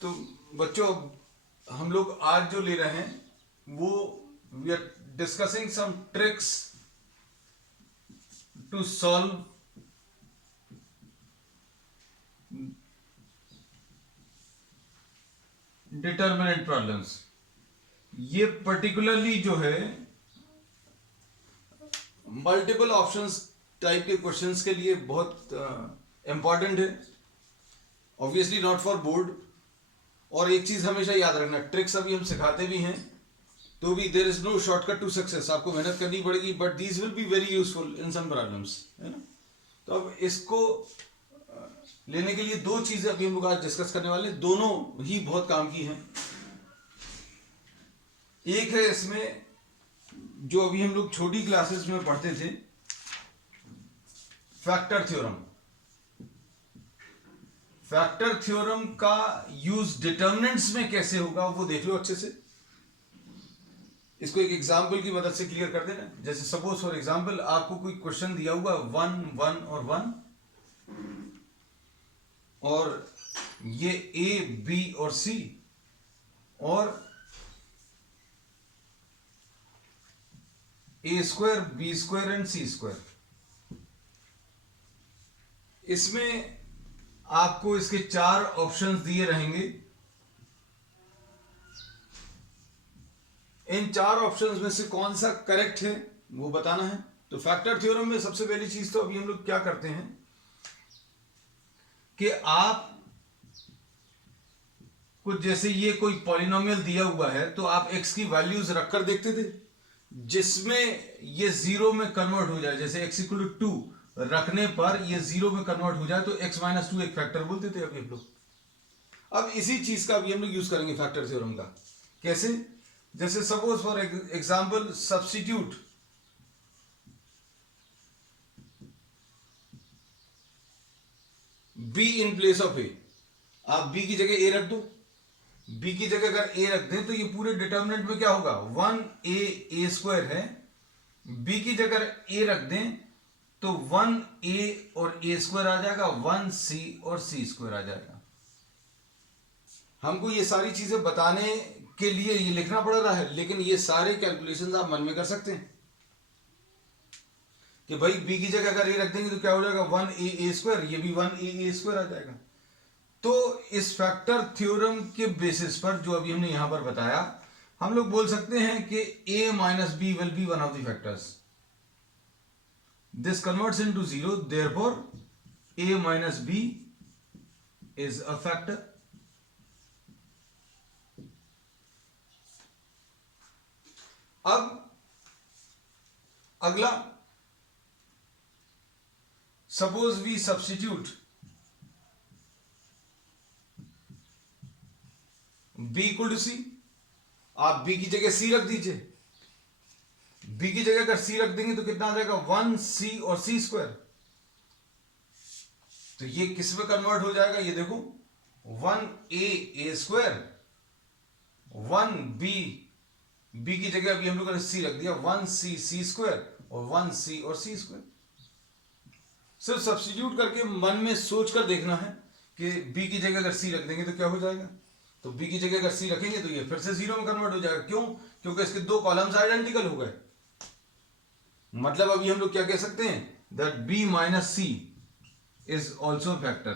तो बच्चों हम लोग आज जो ले रहे हैं वो we are discussing some tricks to solve determinant problems. ये पर्टिकुलरली जो है मल्टीपल ऑप्शंस टाइप के क्वेश्चंस के लिए बहुत इंपॉर्टेंट है, ऑब्वियसली नॉट फॉर बोर्ड। और एक चीज हमेशा याद रखना, ट्रिक्स अभी हम सिखाते भी हैं तो भी there is no shortcut to success, आपको मेहनत करनी पड़ेगी, but these will be very useful in some problems, है ना। तो अब इसको लेने के लिए दो चीजें अभी हम लोग आज डिस्कस करने वाले, दोनों ही बहुत काम की हैं। एक है इसमें जो अभी हम लोग छोटी क्लासेस में पढ़ते थे, फैक्टर थ्योरम। फैक्टर थ्योरम का यूज डिटर्मिनेंट्स में कैसे होगा वो देख लो अच्छे से। इसको एक एग्जांपल की मदद से क्लियर कर देना। जैसे सपोज फॉर एग्जांपल आपको कोई क्वेश्चन दिया हुआ 1 1 और 1, और ये ए बी और सी, और A square B square and C square. इसमें आपको इसके 4 ऑप्शंस दिए रहेंगे। इन 4 ऑप्शंस में से कौन सा करेक्ट है वो बताना है। तो फैक्टर थ्योरम में सबसे पहली चीज तो अभी हम लोग क्या करते हैं कि आप कुछ जैसे ये कोई पॉलिनोमियल दिया हुआ है तो आप x की वैल्यूज रखकर देखते थे, जिसमें ये 0 में कन्वर्ट हो जाए। जैसे x इक्वल टू 2 रखने पर ये 0 में कन्वर्ट हो जाए तो x माइनस 2 एक फैक्टर बोलते थे अभी हम लोग। अब इसी चीज का अभी हम लोग यूज करेंगे फैक्टर थ्योरम का। कैसे? जैसे suppose for example substitute b in place of a। आप b की जगह a रख दो। b की जगह अगर a रख दें तो ये पूरे डिटर्मिनेंट में क्या होगा, 1a स्क्वायर है। b की जगह a रख दें तो 1a और a स्क्वायर आ जाएगा, 1c और c स्क्वायर आ जाएगा। हमको ये सारी चीजें बताने के लिए ये लिखना पड़ रहा है, लेकिन ये सारे कैलकुलेशंस आप मन में कर सकते हैं कि भाई b की जगह अगर a रख देंगे तो क्या हो जाएगा, 1a स्क्वायर, ये भी 1a स्क्वायर आ जाएगा। तो इस फैक्टर थ्योरम के बेसिस पर जो अभी हमने यहां पर बताया, हम लोग बोल सकते हैं कि a minus B will be one of the factors. This converts into 0, therefore a minus B is a factor. अब अगला, suppose we substitute b equal to C. आप b की जगह c रख दीजिए। b की जगह अगर c रख देंगे तो कितना आ जाएगा, 1c और c स्क्वायर। तो ये किस में कन्वर्ट हो जाएगा, ये देखो, 1a स्क्वायर, 1b, b की जगह अभी हम लोगों ने c रख दिया, 1c c स्क्वायर और 1c और c स्क्वायर। सिर्फ सब्स्टिट्यूट करके मन में सोच कर देखना है कि b की जगह अगर c रख देंगे तो क्या हो जाएगा। तो b की जगह अगर c रखेंगे तो ये फिर से 0 में कन्वर्ट हो जाएगा। क्यों? क्योंकि इसके दो कॉलम्स आइडेंटिकल हो गए। मतलब अभी हम लोग क्या कह सकते हैं, that b minus C is also factor.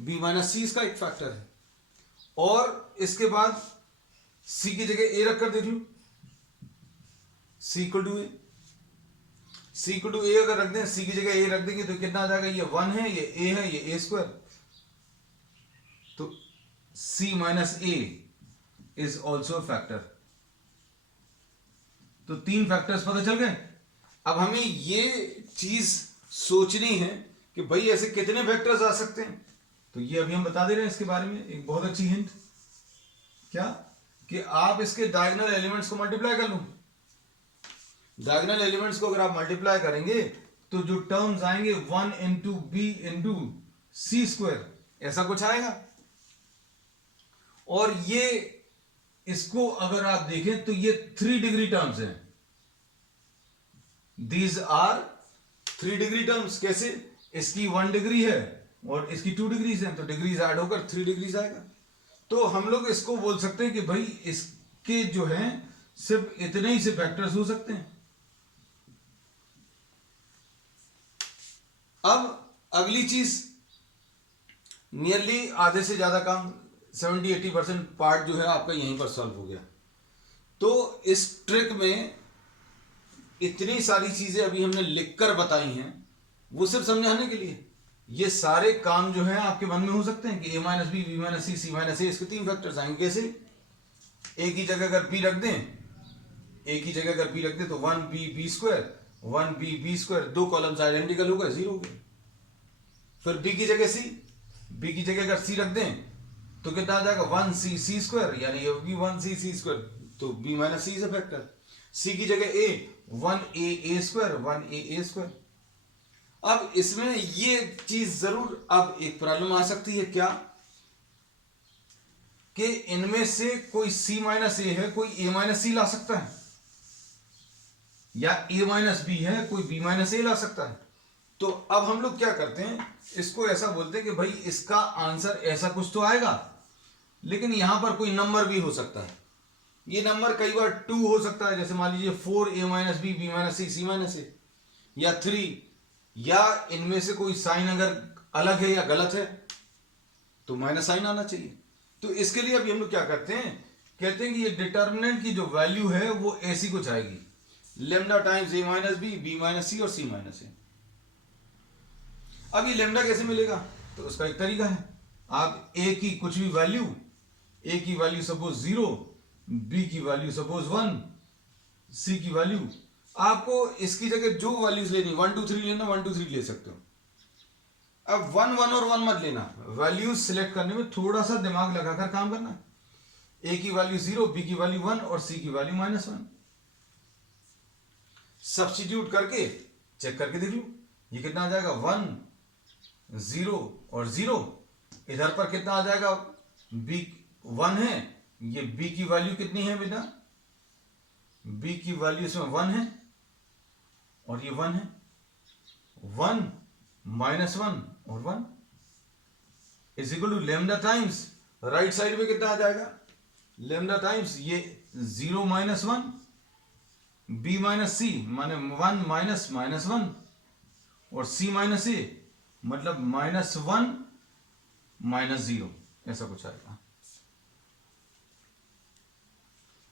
b minus C इसका एक फैक्टर है। और इसके बाद c की जगह a रखकर देख लो, c equal to a। c equal to a अगर रख दें, c की जगह a रख देंगे तो कितना आ जाएगा, ये 1 है, ये a है, ये a स्क्वायर। तो c minus a is also factor. तो 3 फैक्टर्स पता चल गए। अब हमें ये चीज सोचनी है कि भाई ऐसे कितने फैक्टर्स आ सकते हैं। तो ये अभी हम बता दे रहे हैं इसके बारे में एक बहुत अच्छी हिंट। क्या? कि आप इसके डायगोनल एलिमेंट्स को मल्टीप्लाई कर लो। डायगोनल एलिमेंट्स को अगर आप मल्टीप्लाई करेंगे तो जो टर्म्स आएंगे 1 इंटू बी इंटू सी स्क्वायर, ऐसा कुछ आएगा। और ये इसको अगर आप देखें तो ये 3 डिग्री टर्म्स हैं। These are 3 degree terms. कैसे? इसकी 1 डिग्री है, और इसकी 2 डिग्रीज हैं, तो डिग्रीज ऐड होकर 3 डिग्रीज आएगा। तो हम लोग इसको बोल सकते हैं कि भाई इसके जो हैं सिर्फ इतने ही से फैक्टर्स हो सकते हैं। अब अगली चीज, नियरली आधे से ज्यादा काम 70-80% पार्ट जो है आपका यहीं पर सॉल्व हो गया। तो इस ट्रिक में इतनी सारी चीजें अभी हमने लिखकर बताई हैं, वो सिर्फ समझाने के लिए। ये सारे काम जो है आपके मन में हो सकते हैं कि a minus B, B minus C, C minus A, इसके 3 फैक्टर्स आएंगे। कैसे? ए की जगह अगर b रख दें, ए की जगह अगर b रख दें तो 1b b square, 1b b square, 2 columns identical हो गए, 0 हो गए। फिर b की जगह c, b की जगह अगर c रख दें तो कितना आ जाएगा 1c c स्क्वायर, यानी ये होगी 1c c स्क्वायर, तो b माइनस सी से फैक्टर। c की जगह a, 1a a square, 1a a square. अब इसमें ये चीज जरूर अब एक प्रॉब्लम आ सकती है, क्या कि इनमें से कोई c माइनस ए है, कोई a माइनस सी ला सकता है, या a माइनस बी है, कोई b माइनस ए ला सकता है। तो अब हम लोग क्या करते हैं, इसको ऐसा बोलते हैं कि भाई इसका आंसर ऐसा कुछ तो आएगा, लेकिन यहां पर कोई नंबर भी हो सकता है। ये नंबर कई बार 2 हो सकता है, जैसे मान लीजिए 4a minus B, B minus C, C minus A, या 3, या इनमें से कोई साइन अगर अलग है या गलत है तो माइनस साइन आना चाहिए। तो इसके लिए अभी हम लोग क्या करते हैं, कहते हैं कि ये डिटर्मिनेंट की जो वैल्यू है वो ऐसी कुछ आएगी, lambda times a minus B, B minus C और सी माइनस ए। अब ये लेमडा कैसे मिलेगा, तो उसका एक तरीका है, आप a की कुछ भी वैल्यू, a की वैल्यू सपोज 0, b की वैल्यू सपोज 1, c की वैल्यू, आपको इसकी जगह जो वैल्यूज लेनी 1 2 3 लेना, 1 2 3 ले सकते हो। अब 1 1 और 1 मत लेना, वैल्यूज सिलेक्ट करने में थोड़ा सा दिमाग लगाकर काम करना। a की वैल्यू 0, b की वैल्यू 1 और c की वैल्यू -1। सब्स्टिट्यूट करके चेक करके देख लो, ये कितना आ जाएगा 1 0 और 0। इधर पर कितना आ जाएगा, b 1 है, ये b की वैल्यू कितनी है बेटा, b की वैल्यू इसमें 1 है और ये 1 है, 1 -1 और 1 is equal to lambda times, right side में कितना आ जाएगा, लेमडा टाइम्स ये 0 -1 b माइनस सी, माने 1 माइनस -1 और c माइनस ए, मतलब -1 -0, ऐसा कुछ आएगा।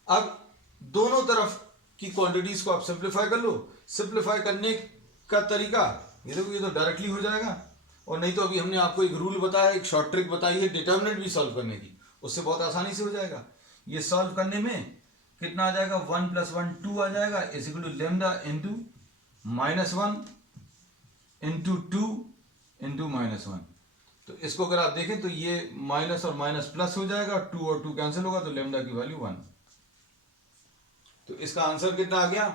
अब दोनों तरफ की क्वांटिटीज को आप सिंप्लीफाई कर लो। सिंप्लीफाई करने का तरीका ये देखो, ये तो डायरेक्टली हो जाएगा, और नहीं तो अभी हमने आपको एक रूल बताया, एक शॉर्ट ट्रिक बताई है डिटर्मिनेंट भी सॉल्व करने की, उससे बहुत आसानी से हो जाएगा। ये सॉल्व करने में कितना आ जाएगा, 1 + 1 2 आ जाएगा, is equal to lambda into -1 into 2 into -1। तो इसको अगर आप देखें तो ये माइनस और माइनस प्लस हो जाएगा, 2 और 2 कैंसिल होगा, तो लेमडा की वैल्यू 1। तो इसका आंसर कितना आ गया,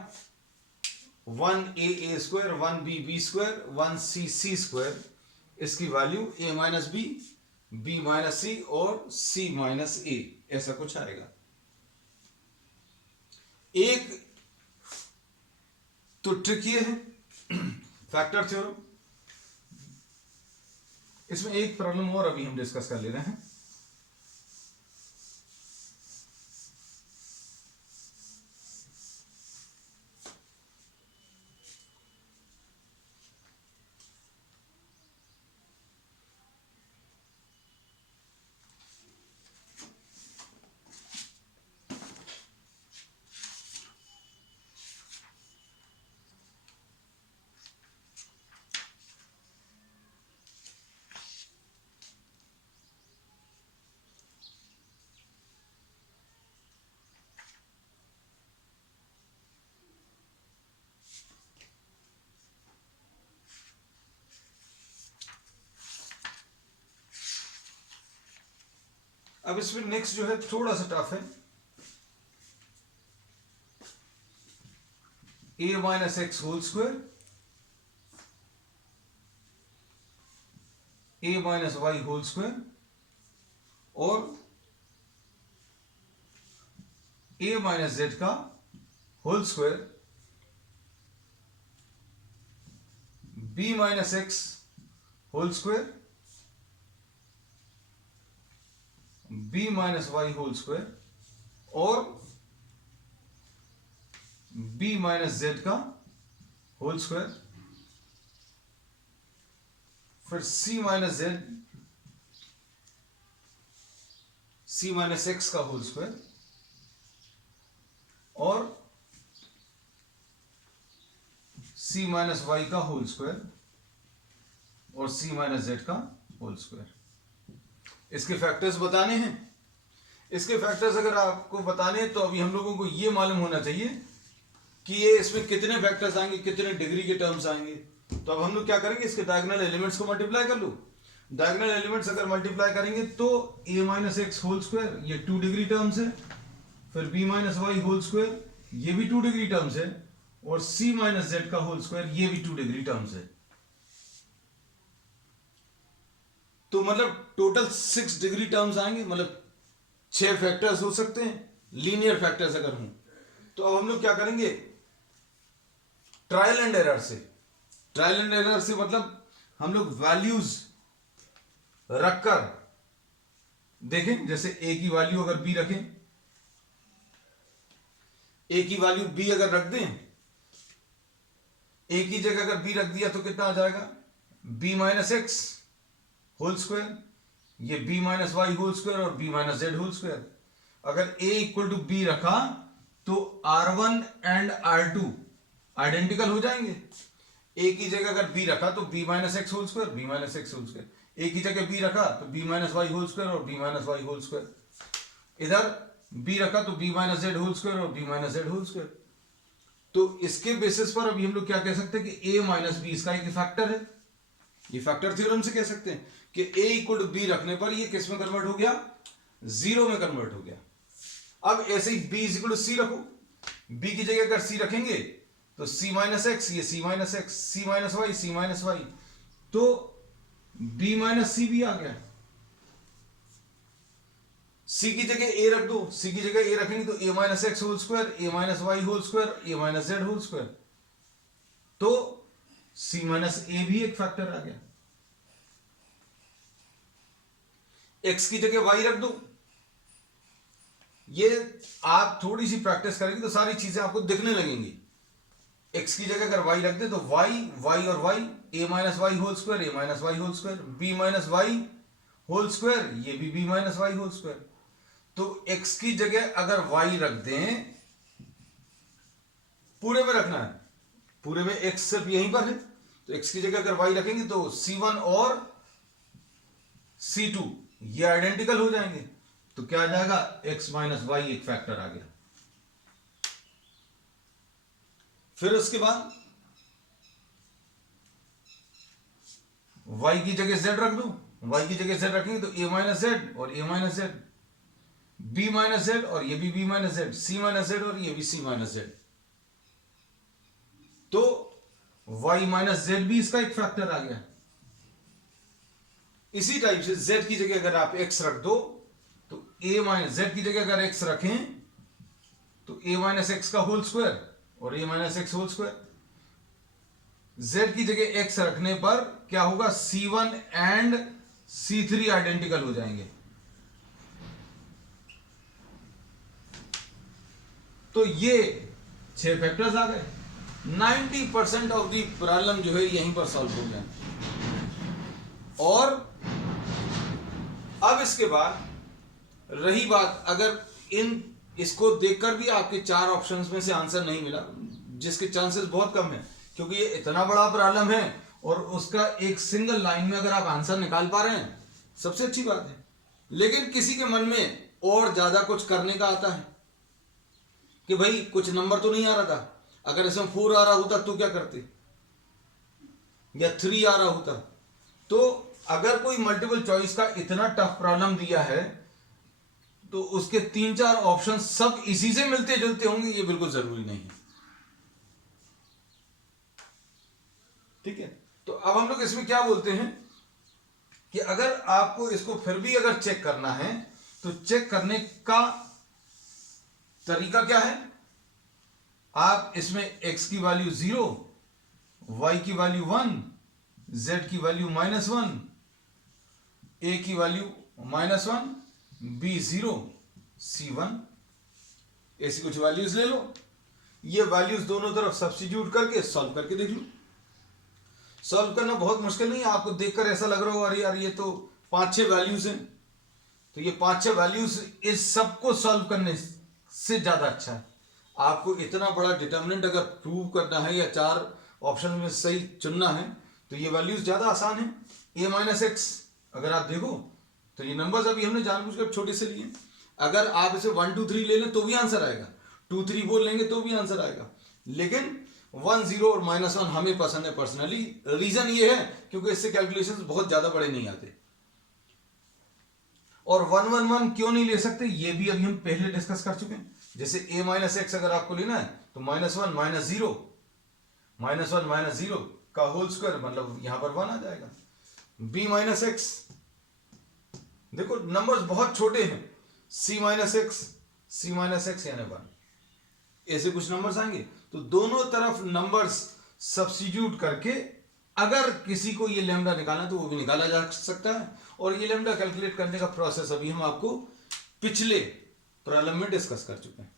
1a a square, 1b b square, 1c c square, इसकी value a minus B, b minus C और c माइनस ए, ऐसा कुछ आएगा। एक तो ट्रिक ये है फैक्टर थ्योरम, इसमें एक प्रॉब्लम और अभी हम डिस्कस कर ले रहे हैं। अब इसमें नेक्स्ट जो है थोड़ा सा टफ है, a minus x whole square, a minus y whole square और a माइनस जेड का whole square, b minus x whole square B minus y whole square और बी माइनस जेड का होल स्क्वायर, फिर C minus z, C minus x का whole square और C minus y का whole square और C minus z का whole square. इसके factors बताने हैं। इसके फैक्टर्स अगर आपको बताने हैं तो अभी हम लोगों को यह मालूम होना चाहिए कि ये इसमें कितने फैक्टर्स आएंगे, कितने डिग्री के टर्म्स आएंगे। तो अब हम लोग क्या करेंगे, इसके डायगोनल एलिमेंट्स को मल्टीप्लाई कर लो। डायगोनल एलिमेंट्स अगर मल्टीप्लाई करेंगे तो a minus x whole square ये 2 डिग्री टर्म्स है, फिर b minus y whole square ये भी 2 डिग्री टर्म्स है और c माइनस जेड का होल स्क्वायर ये भी 2 डिग्री टर्म्स है। तो मतलब टोटल 6 डिग्री टर्म्स आएंगे, मतलब 6 फैक्टर्स हो सकते हैं, लीनियर फैक्टर्स अगर हों। तो अब हम लोग क्या करेंगे, ट्रायल एंड एरर से। ट्रायल एंड एरर से मतलब हम लोग वैल्यूज रखकर देखें। जैसे a की वैल्यू अगर b रखें, a की वैल्यू b अगर रख दें, a की जगह अगर b रख दिया तो कितना आ जाएगा, b minus x whole square, ये b minus y whole square और b minus z whole square. अगर a इक्वल टू b रखा तो R1 एंड R2 आइडेंटिकल हो जाएंगे। a की जगह अगर b रखा तो b minus x whole square, b minus x whole square. a की जगह b रखा तो b minus y whole square और b minus y whole square. इधर b रखा तो b minus z whole square और b minus z whole square. तो इसके बेसिस पर अभी हम लोग क्या कह सकते हैं कि a माइनस बी इसका एक फैक्टर है। ये फैक्टर थ्योरम से कह सकते हैं कि a इक्वल टू बी रखने पर ये किस में कन्वर्ट हो गया, 0 में कन्वर्ट हो गया। अब ऐसे ही b इक्वल टू सी रखो, b की जगह अगर c रखेंगे तो c माइनस एक्स, ये c minus x, c minus y, c minus y, तो b माइनस सी भी आ गया। c की जगह a रख दो, c की जगह a रखेंगे तो a minus x whole square, a minus y whole square, a minus z whole square, तो c माइनस a भी एक फैक्टर आ गया। x की जगह y रख दो, ये आप थोड़ी सी प्रैक्टिस करेंगे तो सारी चीजें आपको दिखने लगेंगी। x की जगह अगर y रख दे तो y और y, a minus y whole square, a minus y whole square, b minus y whole square, ये भी b minus y whole square. तो x की जगह अगर y रख दें, पूरे में रखना है, पूरे में x सिर्फ यहीं पर है, तो x की जगह अगर y रखेंगे तो c1 और c2 ये आइडेंटिकल हो जाएंगे। तो क्या आ जाएगा, x माइनस वाई एक फैक्टर आ गया। फिर उसके बाद y की जगह z रख दो, y की जगह z रखेंगे तो a माइनस जेड और a minus Z, b minus Z और ये भी b minus Z, c minus Z और ये भी c माइनस जेड। तो y माइनस जेड भी इसका एक फैक्टर आ गया। इसी टाइप से z की जगह अगर आप x रख दो तो a माइनस जेड की जगह अगर x रखें तो a माइनस एक्स का होल स्क्वायर और a minus x whole square. z की जगह x रखने पर क्या होगा, c1 एंड c3 आइडेंटिकल हो जाएंगे। तो ये 6 फैक्टर्स आ गए। 90% ऑफ दी प्रॉब्लम जो है यहीं पर सॉल्व हो जाए। और अब इसके बाद रही बात, अगर इसको देखकर भी आपके 4 ऑप्शंस में से आंसर नहीं मिला, जिसके चांसेस बहुत कम है क्योंकि ये इतना बड़ा प्रॉब्लम है और उसका एक सिंगल लाइन में अगर आप आंसर निकाल पा रहे हैं सबसे अच्छी बात है। लेकिन किसी के मन में और ज्यादा कुछ करने का आता है कि भाई कुछ नंबर तो नहीं आ रहा था, अगर इसमें 4 आ रहा होता तो क्या करते, या 3 आ रहा होता। तो अगर कोई मल्टीपल चॉइस का इतना टफ प्रॉब्लम दिया है तो उसके 3-4 ऑप्शन सब इसी से मिलते जुलते होंगे, ये बिल्कुल जरूरी नहीं है। ठीक है, तो अब हम लोग इसमें क्या बोलते हैं कि अगर आपको इसको फिर भी अगर चेक करना है तो चेक करने का तरीका क्या है, आप इसमें x की वैल्यू 0, y की वैल्यू 1, z की वैल्यू -1, a की वैल्यू -1 B0 C1, ऐसी कुछ वैल्यूज ले लो। ये वैल्यूज दोनों तरफ सब्स्टिट्यूट करके सॉल्व करके देख लो। सॉल्व करना बहुत मुश्किल नहीं है, आपको देखकर ऐसा लग रहा हो अरे यार ये तो 5-6 वैल्यूज हैं, तो ये 5-6 वैल्यूज इस सबको सॉल्व करने से ज्यादा अच्छा है। आपको इतना बड़ा डिटर्मिनेंट अगर प्रूव करना है या 4 ऑप्शन में सही चुनना है तो ये वैल्यूज ज्यादा आसान है। a माइनस एक्स अगर आप देखो तो ये नंबर्स अभी हमने जानबूझकर छोटे से लिए। अगर आप इसे 1 2 3 ले लें तो भी आंसर आएगा, 2 3 4 लेंगे तो भी आंसर आएगा, लेकिन 1 0 और -1 हमें पसंद है पर्सनली। रीजन ये है क्योंकि इससे कैलकुलेशंस बहुत ज्यादा बड़े नहीं आते। और 1 1 1 क्यों नहीं ले सकते ये भी अभी हम पहले डिस्कस कर चुके हैं। जैसे a माइनस एक्स अगर आपको लेना है तो -1 -0 का होल स्क्वायर मतलब यहां पर 1 आ जाएगा। b माइनस एक्स, देखो नंबर्स बहुत छोटे हैं, c माइनस एक्स यानी 1, ऐसे कुछ नंबर्स आएंगे। तो दोनों तरफ नंबर्स सब्स्टिट्यूट करके अगर किसी को ये लैम्डा निकालना तो वो भी निकाला जा सकता है। और ये लैम्डा कैलकुलेट करने का प्रोसेस अभी हम आपको पिछले प्रॉब्लम में डिस्कस कर चुके हैं।